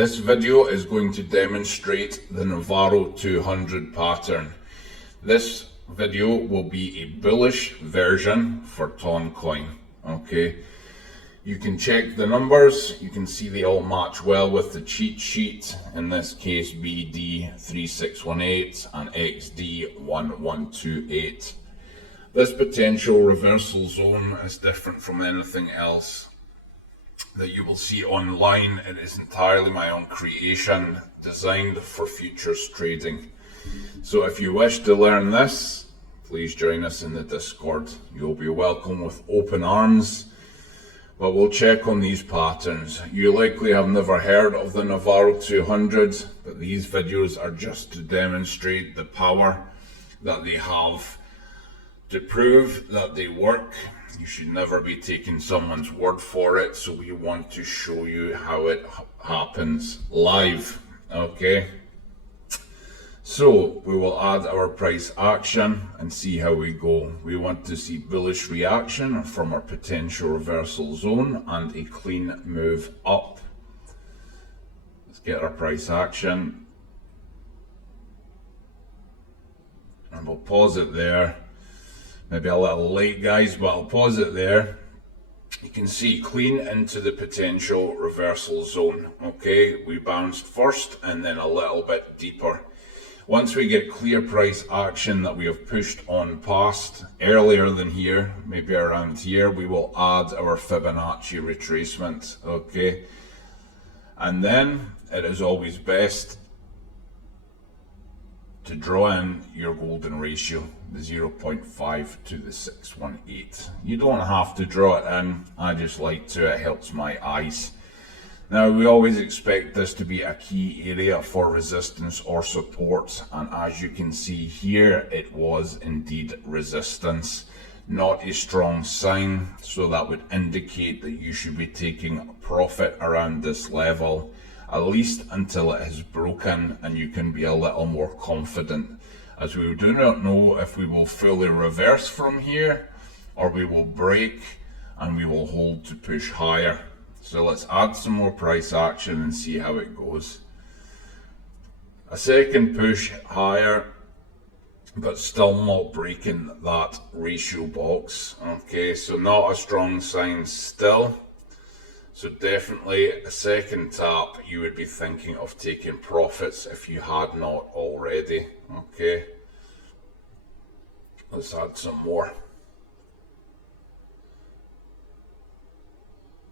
This video is going to demonstrate the Navarro 200 pattern. This video will be a bullish version for Ton coin. Okay, you can check the numbers, you can see they all match well with the cheat sheet, in this case BD3618 and XD1128. This potential reversal zone is different from anything else that you will see online. It is entirely my own creation, designed for futures trading. So if you wish to learn this, please join us in the Discord. You'll be welcome with open arms, but we'll check on these patterns. You likely have never heard of the Navarro 200, but these videos are just to demonstrate the power that they have, to prove that they work. You should never be taking someone's word for it, so we want to show you how it happens live. Okay, so we will add our price action and see how we go. We want to see bullish reaction from our potential reversal zone and a clean move up. Let's get our price action, and we'll pause it there. Maybe a little late, guys, but I'll pause it there. You can see clean into the potential reversal zone. Okay, we bounced first and then a little bit deeper. Once we get clear price action that we have pushed on past earlier than here, maybe around here, we will add our Fibonacci retracement. Okay, and then it is always best to draw in your golden ratio, the 0.5 to the 618. You don't have to draw it in, I just like to, it helps my eyes. Now we always expect this to be a key area for resistance or support, and as you can see here, it was indeed resistance, not a strong sign, so that would indicate that you should be taking profit around this level, at least until it has broken and you can be a little more confident, as we do not know if we will fully reverse from here or we will break and we will hold to push higher. So let's add some more price action and see how it goes. A second push higher, but still not breaking that ratio box. Okay, so not a strong sign still. So definitely a second tap, you would be thinking of taking profits if you had not already. Okay, let's add some more.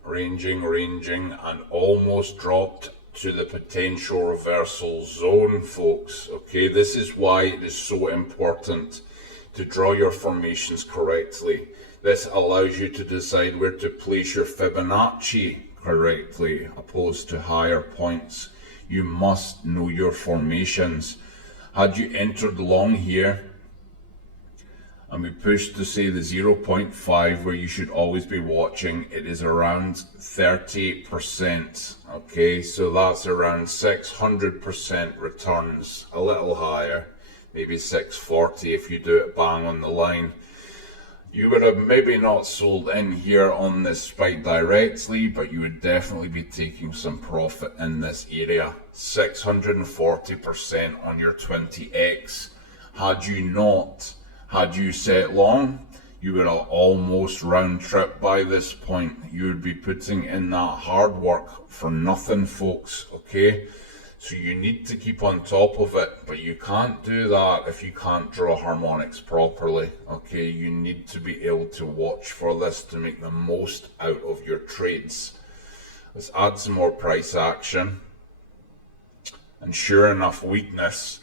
Ranging, and almost dropped to the potential reversal zone, folks. Okay, this is why it is so important to draw your formations correctly. This allows you to decide where to place your Fibonacci correctly, opposed to higher points. You must know your formations. Had you entered long here, and we pushed to say the 0.5, where you should always be watching, it is around 30%. Okay, so that's around 600% returns, a little higher, maybe 640 if you do it bang on the line. You would have maybe not sold in here on this spike directly, but you would definitely be taking some profit in this area. 640% on your 20x. Had you set long, you would have almost round trip by this point. You would be putting in that hard work for nothing, folks. Okay, so you need to keep on top of it, but you can't do that if you can't draw harmonics properly. Okay, you need to be able to watch for this to make the most out of your trades. Let's add some more price action, and sure enough, weakness,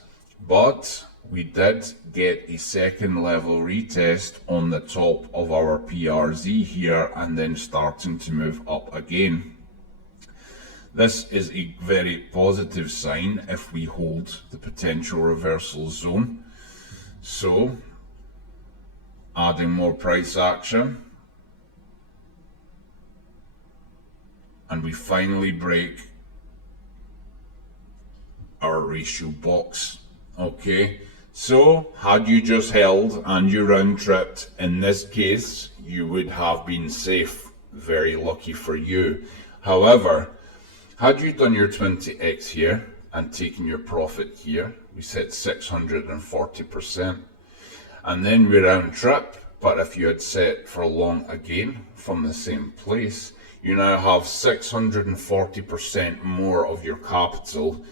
but we did get a second level retest on the top of our PRZ here, and then starting to move up again. This is a very positive sign if we hold the potential reversal zone. So adding more price action, and we finally break our ratio box. Okay, so had you just held and you round tripped, in this case you would have been safe. Very lucky for you. However, Had you done your 20x here and taken your profit here, we said 640%, and then we round trip, but if you had set for long again from the same place, you now have 640% more of your capital.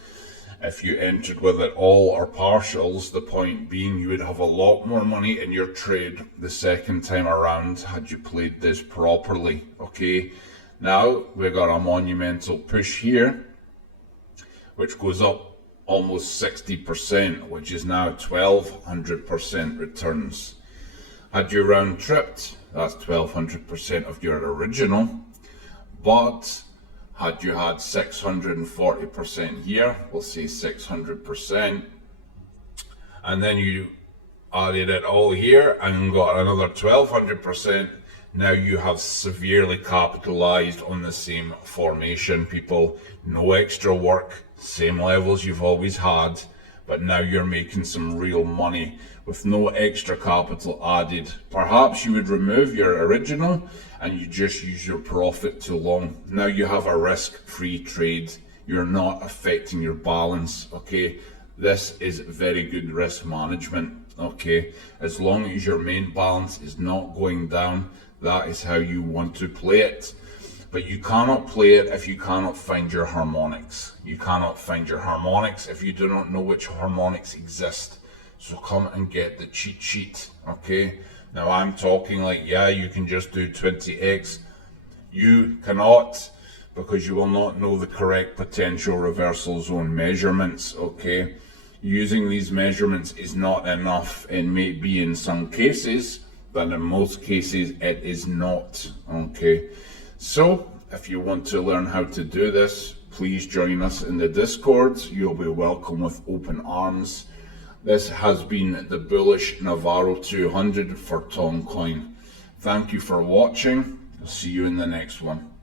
If you entered with it all or partials, the point being you would have a lot more money in your trade the second time around had you played this properly, okay? Now we got a monumental push here, which goes up almost 60%, which is now 1200% returns. Had you round tripped, that's 1200% of your original, but had you had 640% here, we'll say 600%, and then you added it all here and got another 1200%, now you have severely capitalized on the same formation, people. No extra work, same levels you've always had, but now you're making some real money with no extra capital added. Perhaps you would remove your original and you just use your profit to long. Now you have a risk-free trade. You're not affecting your balance, okay? This is very good risk management, okay? As long as your main balance is not going down, that is how you want to play it. But you cannot play it if you cannot find your harmonics. You cannot find your harmonics if you do not know which harmonics exist. So come and get the cheat sheet, okay? Now I'm talking like, yeah, you can just do 20x. You cannot, because you will not know the correct potential reversal zone measurements, okay? Using these measurements is not enough. It may be in some cases, but in most cases it is not, okay? So if you want to learn how to do this, please join us in the Discord. You'll be welcome with open arms. This has been the Bullish Navarro 200 for Toncoin. Thank you for watching. I'll see you in the next one.